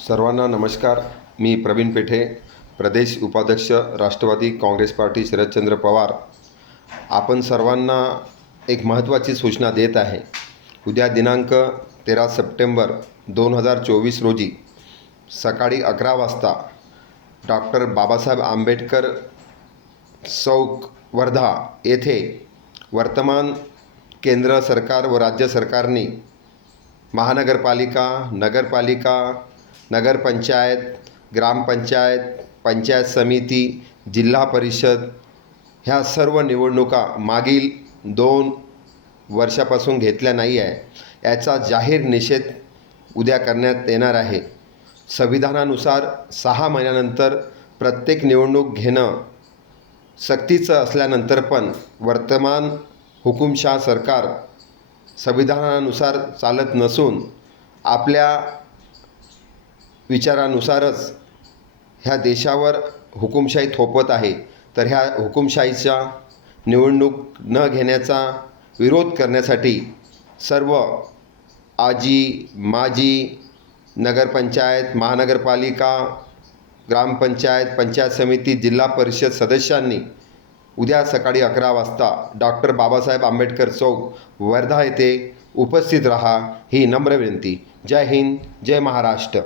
सर्वांना नमस्कार. मी प्रवीण पेठे प्रदेश उपाध्यक्ष राष्ट्रवादी काँग्रेस पार्टी शरदचंद्र पवार. आपण सर्वांना एक महत्त्वाची सूचना देत आहे. उद्या दिनांक तेरा सप्टेंबर दोन हजार चोवीस रोजी सकाळी अकरा वाजता डॉक्टर बाबासाहेब आंबेडकर चौक वर्धा येथे वर्तमान केंद्र सरकार व राज्य सरकारने महानगरपालिका नगरपालिका नगरपंचायत ग्रामपंचायत पंचायत समिती जिल्हा परिषद ह्या सर्व निवडणुका मागील दोन वर्षापासून घेतल्या नाही आहे. याचा जाहीर निषेध उद्या करण्यात येणार आहे. संविधानानुसार सहा महिन्यानंतर प्रत्येक निवडणूक घेणं सक्तीचं असल्यानंतर पण वर्तमान हुकुमशाह सरकार संविधानानुसार चालत नसून आपल्या विचारानुसारच ह्या देशावर हुकुमशाही थोपत आहे. तर ह्या हुकुमशाहीच्या निवडणूक न घेण्याचा विरोध करण्यासाठी सर्व आजी माजी नगरपंचायत महानगरपालिका ग्रामपंचायत पंचायत समिती जिल्हा परिषद सदस्यांनी उद्या सकाळी अकरा वाजता डॉक्टर बाबासाहेब आंबेडकर चौक वर्धा येथे उपस्थित रहा ही नम्र विनंती. जय हिंद जय महाराष्ट्र.